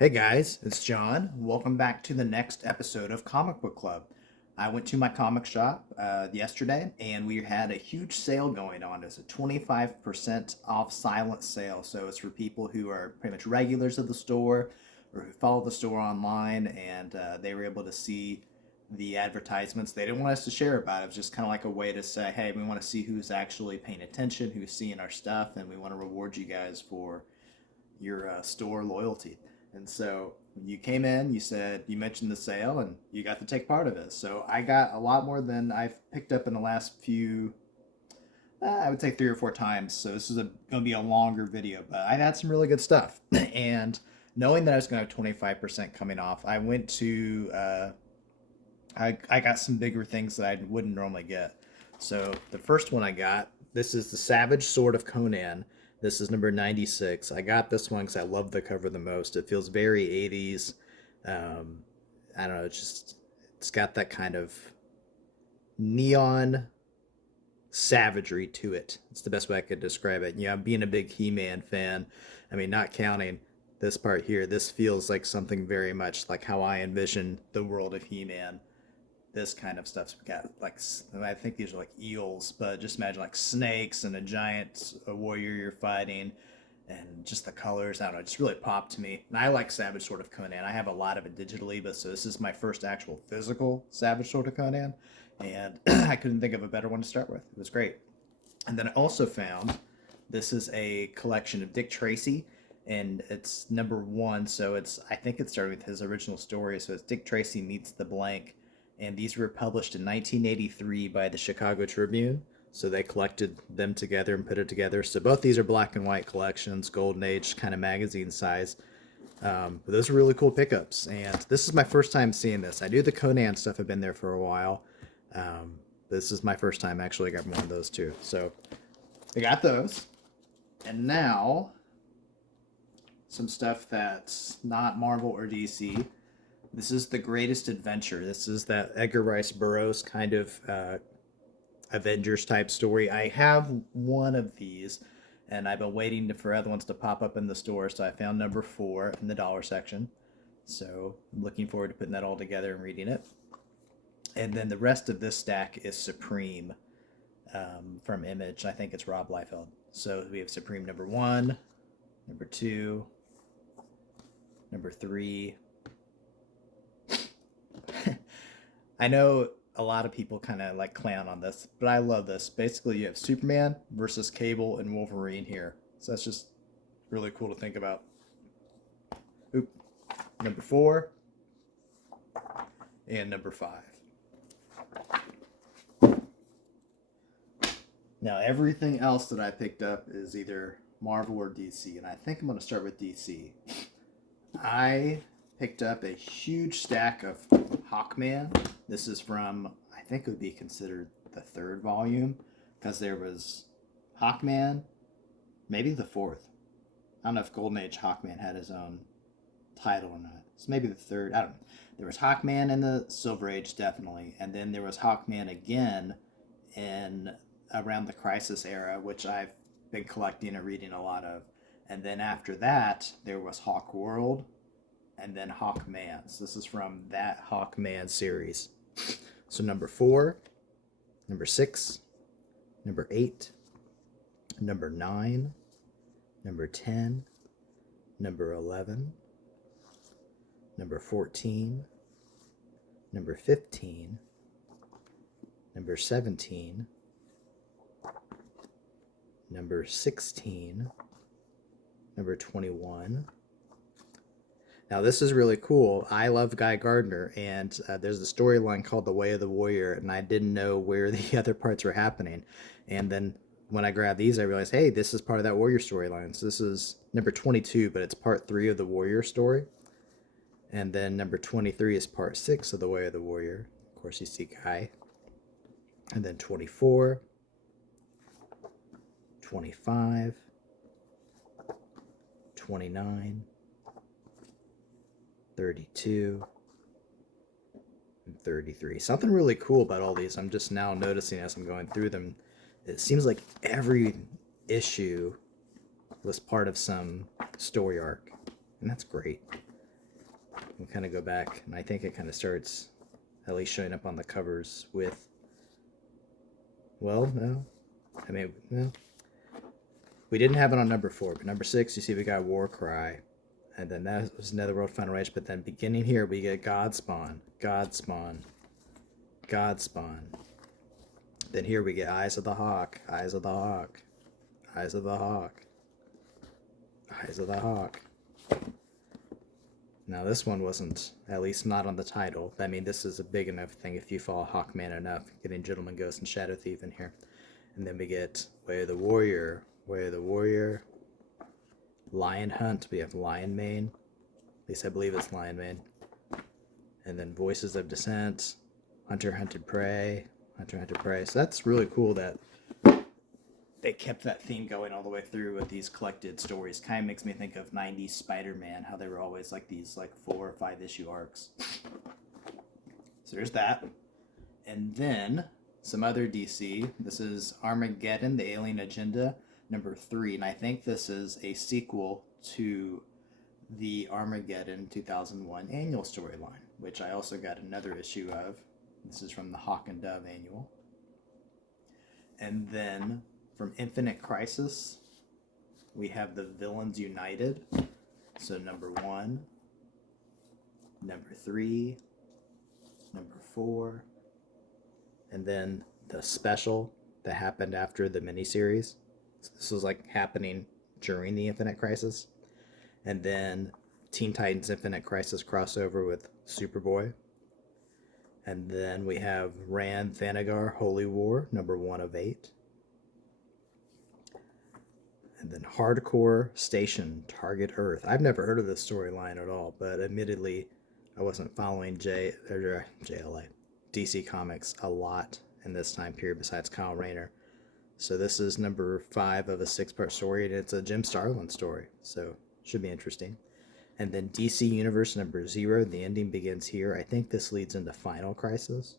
Hey guys, it's John. Welcome back to the next episode of Comic Book Club. I went to my comic shop yesterday and we had a huge sale going on. It's a 25% off silent sale. So it's for people who are pretty much regulars of the store or who follow the store online and they were able to see the advertisements. They didn't want us to share about it. It was just kind of like a way to say, hey, we want to see who's actually paying attention, who's seeing our stuff, and we want to reward you guys for your store loyalty. And so when you came in, you mentioned the sale and you got to take part of it. So I got a lot more than I've picked up in the last few, I would say 3 or 4 times. So this is going to be a longer video, but I had some really good stuff. And knowing that I was going to have 25% coming off, I went to, I got some bigger things that I wouldn't normally get. So the first one I got, this is the Savage Sword of Conan. This is number 96. I got this one because I love the cover the most. It feels very 80s. Um, I don't know, it's got that kind of neon savagery to it. It's the best way I could describe it. Yeah, being a big He-Man fan, I mean, not counting this part here, this feels like something very much like how I envision the world of He-Man. This kind of stuff's got like, I think these are like eels, but just imagine like snakes and a giant warrior you're fighting, and just the colors. I don't know, it just really popped to me. And I like Savage Sword of Conan. I have a lot of it digitally, but so this is my first actual physical Savage Sword of Conan, and I couldn't think of a better one to start with. It was great. And then I also found this is a collection of Dick Tracy, and it's number one. So it's, I think it started with his original story. So it's Dick Tracy meets the blank, and these were published in 1983 by the Chicago Tribune. So they collected them together and put it together. So both these are black and white collections, golden age kind of magazine size. But those are really cool pickups, and this is my first time seeing this. I knew the Conan stuff had been there for a while. This is my first time actually grabbing one of those too. So I got those, and now some stuff that's not Marvel or DC. This is The Greatest Adventure. This is that Edgar Rice Burroughs kind of Avengers type story. I have one of these, and I've been waiting for other ones to pop up in the store. So I found number 4 in the dollar section. So I'm looking forward to putting that all together and reading it. And then the rest of this stack is Supreme from Image. I think it's Rob Liefeld. So we have Supreme number 1, number 2, number 3. I know a lot of people kind of like clown on this, but I love this. Basically, you have Superman versus Cable and Wolverine here. So that's just really cool to think about. Oop. Number 4 and number 5. Now, everything else that I picked up is either Marvel or DC, and I think I'm going to start with DC. I picked up a huge stack of Hawkman. This is from, I think it would be considered the 3rd volume, because there was Hawkman, maybe the 4th. I don't know if Golden Age Hawkman had his own title or not. So maybe the 3rd. I don't know. There was Hawkman in the Silver Age, definitely, and then there was Hawkman again in around the Crisis era, which I've been collecting and reading a lot of. And then after that, there was Hawk World, and then Hawkman. So this is from that Hawkman series. So number 4, number 6, number 8, number 9, number 10, number 11, number 14, number 15, number 17, number 16, number 21. Now, this is really cool. I love Guy Gardner, and there's a storyline called The Way of the Warrior, and I didn't know where the other parts were happening. And then when I grabbed these, I realized, hey, this is part of that Warrior storyline. So this is number 22, but it's part 3 of the Warrior story. And then number 23 is part 6 of The Way of the Warrior. Of course, you see Guy. And then 24, 25, 29, 32, and 33. Something really cool about all these, I'm just now noticing as I'm going through them, it seems like every issue was part of some story arc, and that's great. we kind of go back, and I think it kind of starts at least showing up on the covers with, well, no, I mean, no, we didn't have it on number 4, but number 6, you see we got Warcry, and then that was Netherworld Final Rage, but then beginning here we get Godspawn, Godspawn, Godspawn. Then here we get Eyes of the Hawk, Eyes of the Hawk, Eyes of the Hawk, Eyes of the Hawk. Now this one wasn't, at least not on the title. I mean, this is a big enough thing if you follow Hawkman enough, getting Gentleman Ghost and Shadow Thief in here. And then we get Way of the Warrior, Way of the Warrior, Lion Hunt, we have Lion Mane. At least I believe it's Lion Mane. And then Voices of Dissent, Hunter Hunted Prey, Hunter Hunted Prey. So that's really cool that they kept that theme going all the way through with these collected stories. Kind of makes me think of 90s Spider-Man, how they were always like these like 4 or 5 issue arcs. So there's that. And then some other DC. This is Armageddon, the Alien Agenda, number 3. And I think this is a sequel to the Armageddon 2001 annual storyline, which I also got another issue of. This is from the Hawk and Dove annual. And then from Infinite Crisis, we have the Villains United. So number 1, number 3, number 4, and then the special that happened after the miniseries. So this was like happening during the Infinite Crisis. And then Teen Titans Infinite Crisis crossover with Superboy. And then we have Rand Thanagar Holy War, number 1 of 8. And then Hardcore Station Target Earth. I've never heard of this storyline at all, but admittedly, I wasn't following JLA, DC Comics a lot in this time period besides Kyle Rayner. So this is number 5 of a 6-part story, and it's a Jim Starlin story, so should be interesting. And then DC Universe number 0, the ending begins here. I think this leads into Final Crisis.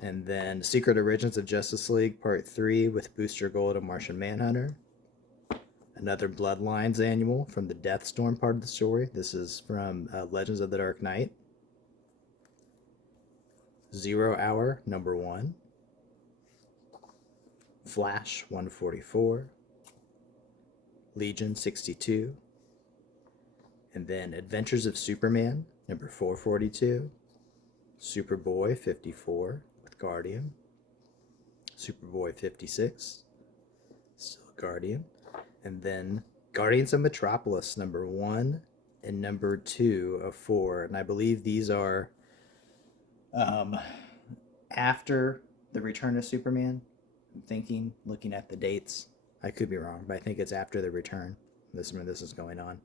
And then Secret Origins of Justice League Part 3 with Booster Gold and Martian Manhunter. Another Bloodlines annual from the Deathstorm part of the story. This is from Legends of the Dark Knight. 0 Hour number 1. Flash 144. Legion 62. And then Adventures of Superman number 442. Superboy 54. Guardian, Superboy 56, still Guardian, and then Guardians of Metropolis number 1 and number 2 of 4, and I believe these are after the Return of Superman. I'm thinking, looking at the dates, I could be wrong, but I think it's after the Return. This is going on.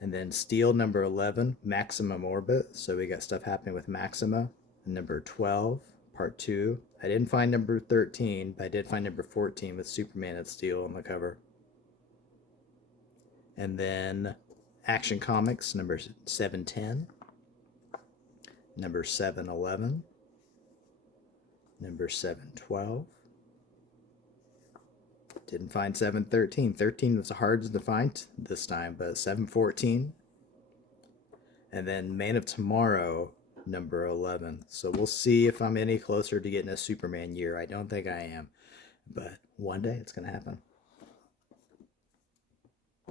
And then Steel number 11, Maximum Orbit. So we got stuff happening with Maxima. Number 12, part 2. I didn't find number 13, but I did find number 14 with Superman and Steel on the cover. And then Action Comics, number 710, number 711, number 712. Didn't find 713. 13 was hard to find this time, but 714. And then Man of Tomorrow, number 11. So we'll see if I'm any closer to getting a Superman year. I don't think I am, but one day it's going to happen.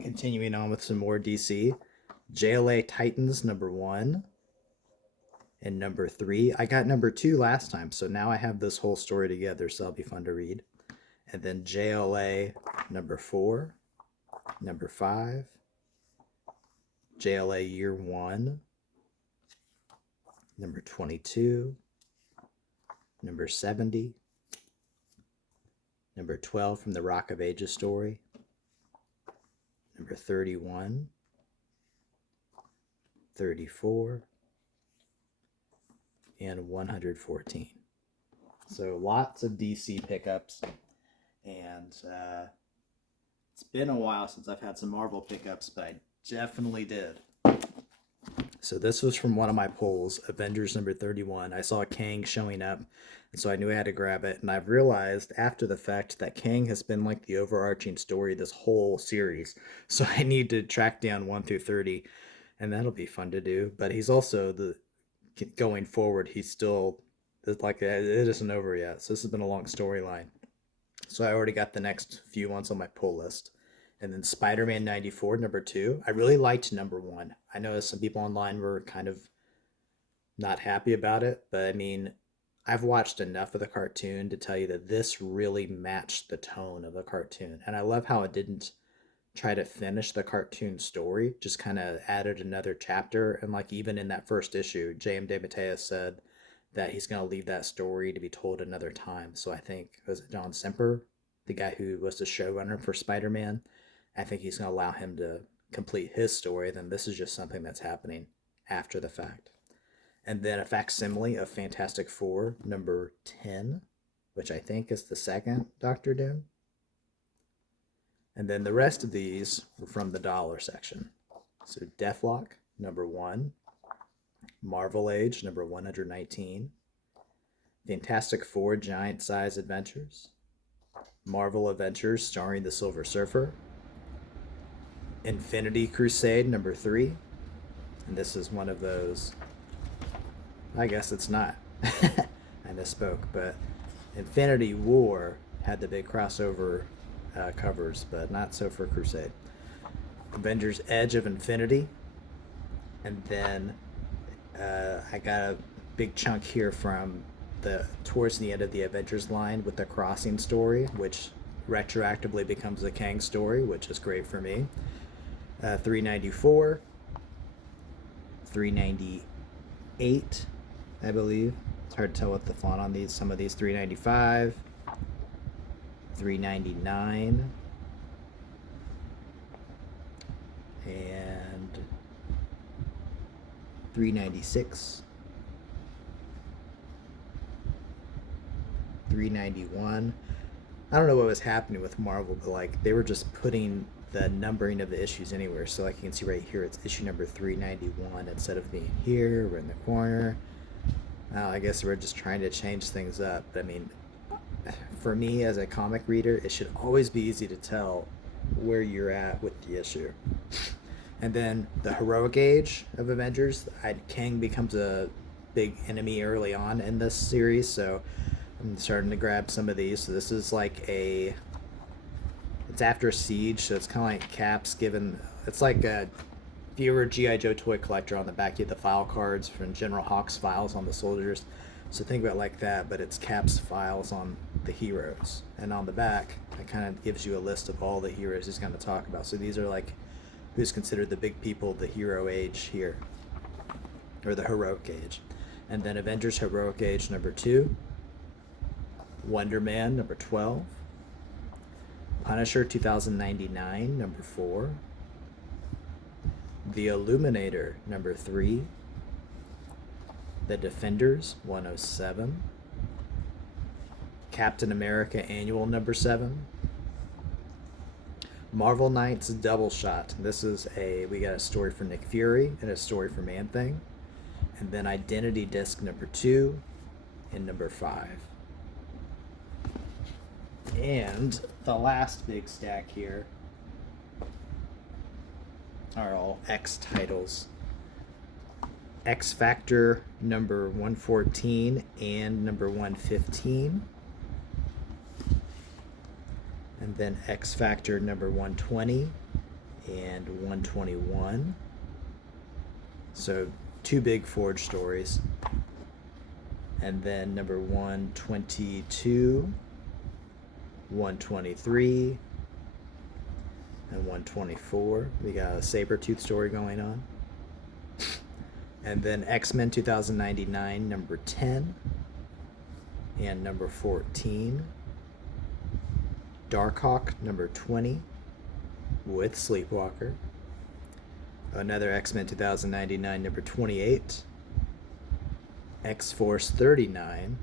Continuing on with some more DC. JLA Titans number 1 and number 3. I got number 2 last time, so now I have this whole story together, so that'll be fun to read. And then JLA number 4, number 5, JLA Year 1, number 22, number 70, number 12 from the Rock of Ages story, number 31, 34, and 114. So lots of DC pickups, and it's been a while since I've had some Marvel pickups, but I definitely did. So this was from one of my polls, Avengers number 31. I saw Kang showing up, and so I knew I had to grab it. And I've realized after the fact that Kang has been like the overarching story this whole series. So I need to track down 1 through 30. and that'll be fun to do. But he's also the going forward. He's still it's like it isn't over yet. So this has been a long storyline. So I already got the next few ones on my pull list. And then Spider-Man 94, number 2. I really liked number 1. I know some people online were kind of not happy about it, but I mean, I've watched enough of the cartoon to tell you that this really matched the tone of the cartoon. And I love how it didn't try to finish the cartoon story, just kind of added another chapter. And like even in that first issue, J.M. DeMatteis said that he's going to leave that story to be told another time. So I think, was it John Semper, the guy who was the showrunner for Spider-Man? I think he's going to allow him to complete his story. Then this is just something that's happening after the fact. And then a facsimile of Fantastic Four, number 10, which I think is the second Doctor Doom. And then the rest of these were from the dollar section. So Deathlock, number 1. Marvel Age, number 119. Fantastic Four Giant Size Adventures. Marvel Adventures starring the Silver Surfer. Infinity Crusade, number 3. And this is one of those. I guess it's not. I misspoke, but Infinity War had the big crossover covers, but not so for Crusade. Avengers Edge of Infinity. And then I got a big chunk here from towards the end of the Avengers line with the Crossing story, which retroactively becomes a Kang story, which is great for me. 394, 398, I believe. It's hard to tell what the font on these. Some of these 395, 399, and 396, 391. I don't know what was happening with Marvel, but like they were just putting the numbering of the issues anywhere. So like you can see right here, it's issue number 391 instead of being here, we're in the corner. I guess we're just trying to change things up. But I mean, for me as a comic reader, it should always be easy to tell where you're at with the issue. And then the Heroic Age of Avengers, Kang becomes a big enemy early on in this series, so I'm starting to grab some of these. So this is like it's after Siege, so it's kind of like Cap's given. It's like if you were a G.I. Joe toy collector, on the back you have the file cards from General Hawk's files on the soldiers. So think about it like that, but it's Cap's files on the heroes. And on the back, it kind of gives you a list of all the heroes he's going to talk about. So these are like who's considered the big people of the hero age here, or the heroic age. And then Avengers Heroic Age number 2, Wonder Man number 12, Punisher 2099 number 4, The Illuminator number 3, The Defenders 107, Captain America Annual number 7, Marvel Knights Double Shot. This is we got a story for Nick Fury and a story for Man-Thing. And then Identity Disc number 2 and number 5. And the last big stack here are all X titles. X Factor number 114 and number 115. And then X Factor number 120 and 121. So 2 big Forge stories. And then number 122, 123, and 124. We got a Sabretooth story going on. And then X-Men 2099, number 10, and number 14. Darkhawk, number 20, with Sleepwalker. Another X-Men 2099, number 28. X-Force 39.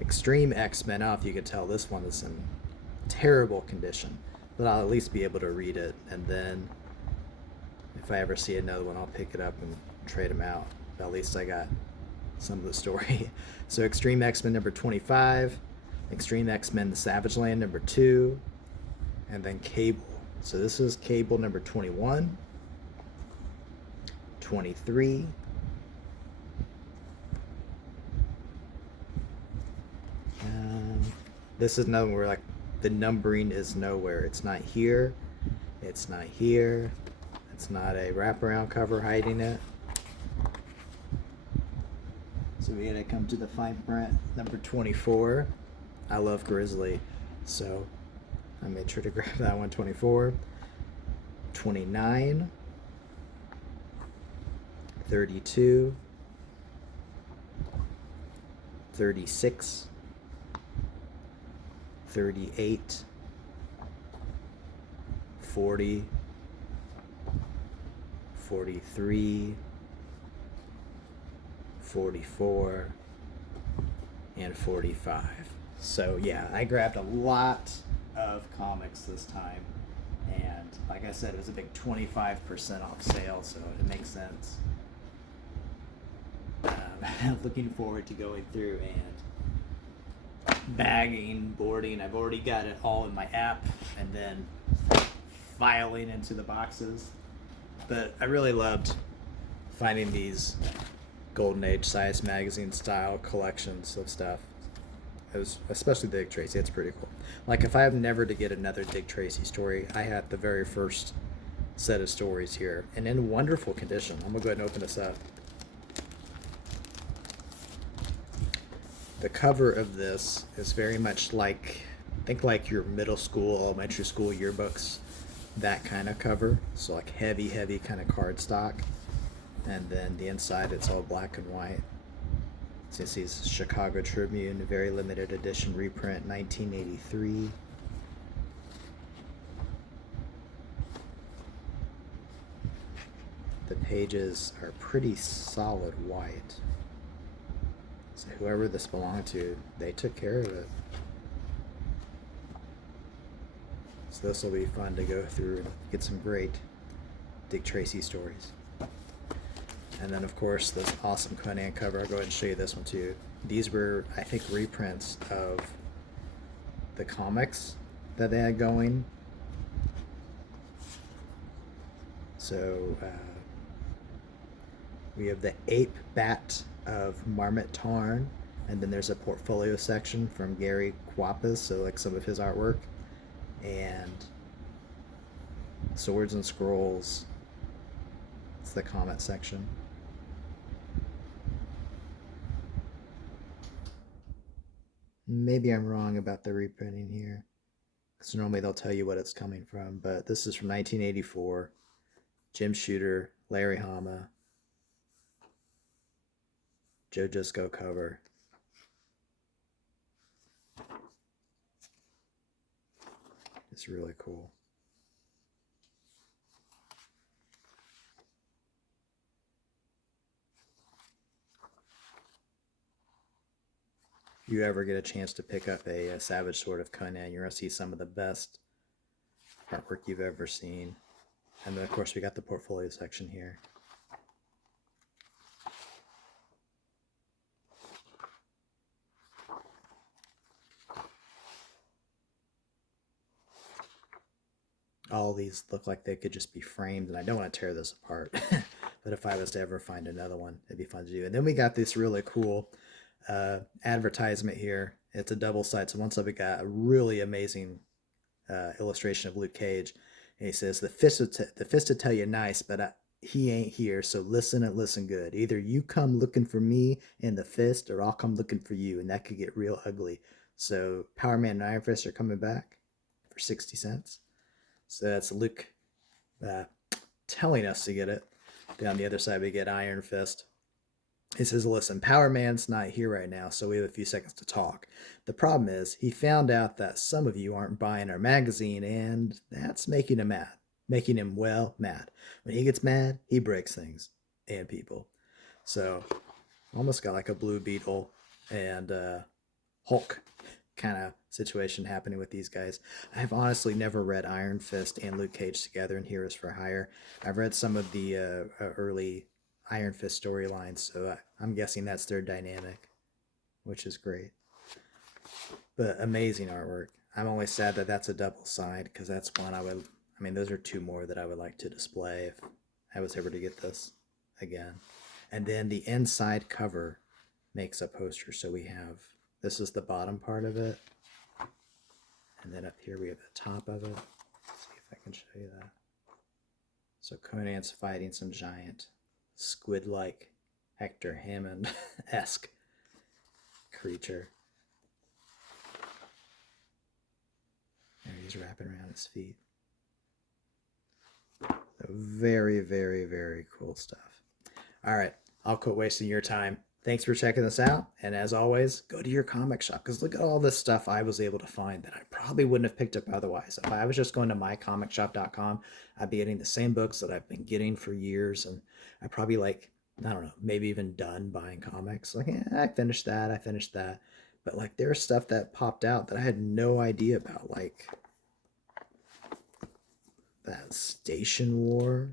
Extreme X-Men. I don't know if you could tell, this one is in terrible condition, but I'll at least be able to read it. And then if I ever see another one, I'll pick it up and trade them out. But at least I got some of the story. So Extreme X-Men number 25, Extreme X-Men The Savage Land number 2, and then Cable. So this is Cable number 21, 23. This is another one where like the numbering is nowhere. It's not here. It's not here. It's not a wraparound cover hiding it. So we gotta come to the fine print, number 24. I love Grizzly, so I made sure to grab that one. 24, 29, 32, 36, 38, 40, 43, 44, and 45. So yeah, I grabbed a lot of comics this time, and like I said, it was a big 25% off sale, so it makes sense. Looking forward to going through and bagging, boarding. I've already got it all in my app, and then filing into the boxes. But I really loved finding these Golden Age Science Magazine style collections of stuff. It was, especially Dick Tracy, it's pretty cool. Like if I have never to get another Dick Tracy story, I had the very first set of stories here and in wonderful condition. I'm gonna go ahead and open this up. The cover of this is very much like, think like your middle school, elementary school yearbooks, that kind of cover. So like heavy kind of cardstock. And then the inside, it's all black and white. So it says Chicago Tribune, very limited edition reprint, 1983. The pages are pretty solid white. So whoever this belonged to, they took care of it. So this will be fun to go through and get some great Dick Tracy stories. And then of course this awesome Conan cover. I'll go ahead and show you this one too. These were, I think, reprints of the comics that they had going. So we have the Ape Bat of Marmot Tarn, and then there's a portfolio section from Gary Kwapis, so like some of his artwork, and Swords and Scrolls. It's the comment section. Maybe I'm wrong about the reprinting here, because normally they'll tell you what it's coming from, but this is from 1984. Jim Shooter, Larry Hama, Joe Jusko cover. It's really cool. If you ever get a chance to pick up a Savage Sword of Conan, you're going to see some of the best artwork you've ever seen. And then, of course, we got the portfolio section here. All these look like they could just be framed, and I don't want to tear this apart. But if I was to ever find another one, it'd be fun to do. And then we got this really cool advertisement here. It's a double side. So one side we got a really amazing illustration of Luke Cage, and he says, "The fist will tell you nice, but he ain't here. So listen and listen good. Either you come looking for me in the fist, or I'll come looking for you, and that could get real ugly." So Power Man and Iron Fist are coming back for 60 cents. So that's Luke telling us to get it. Then on the other side, we get Iron Fist. He says, "Listen, Power Man's not here right now, so we have a few seconds to talk. The problem is, he found out that some of you aren't buying our magazine, and that's making him mad. Making him, well, mad. When he gets mad, he breaks things and people." So, almost got like a Blue Beetle and Hulk kind of situation happening with these guys. I've honestly never read Iron Fist and Luke Cage together in Heroes for Hire. I've read some of the early Iron Fist storylines, so I'm guessing that's their dynamic, which is great. But amazing artwork. I'm only sad that that's a double side, because that's one I mean, those are two more that I would like to display if I was ever to get this. again. And then the inside cover makes a poster. So we have, this is the bottom part of it. And then up here we have the top of it. Let's see if I can show you that. So Conan's fighting some giant squid-like Hector Hammond-esque creature. And he's wrapping around his feet. So very, very, very cool stuff. All right, I'll quit wasting your time. Thanks for checking this out. And as always, go to your comic shop because look at all this stuff I was able to find that I probably wouldn't have picked up otherwise. If I was just going to mycomicshop.com, I'd be getting the same books that I've been getting for years. And I probably like, I don't know, maybe even done buying comics. Like, yeah, I finished that. But like there's stuff that popped out that I had no idea about, like that Station War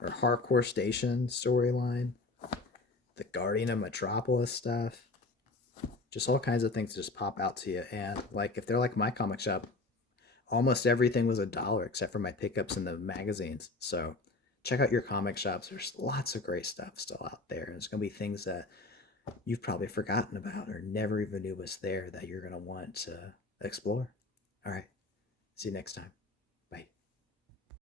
or Hardcore Station storyline, the Guardian of Metropolis stuff, just all kinds of things just pop out to you. And like if they're like my comic shop, almost everything was $1 except for my pickups in the magazines. So check out your comic shops. There's lots of great stuff still out there. There's gonna be things that you've probably forgotten about or never even knew was there that you're gonna want to explore. All right, see you next time.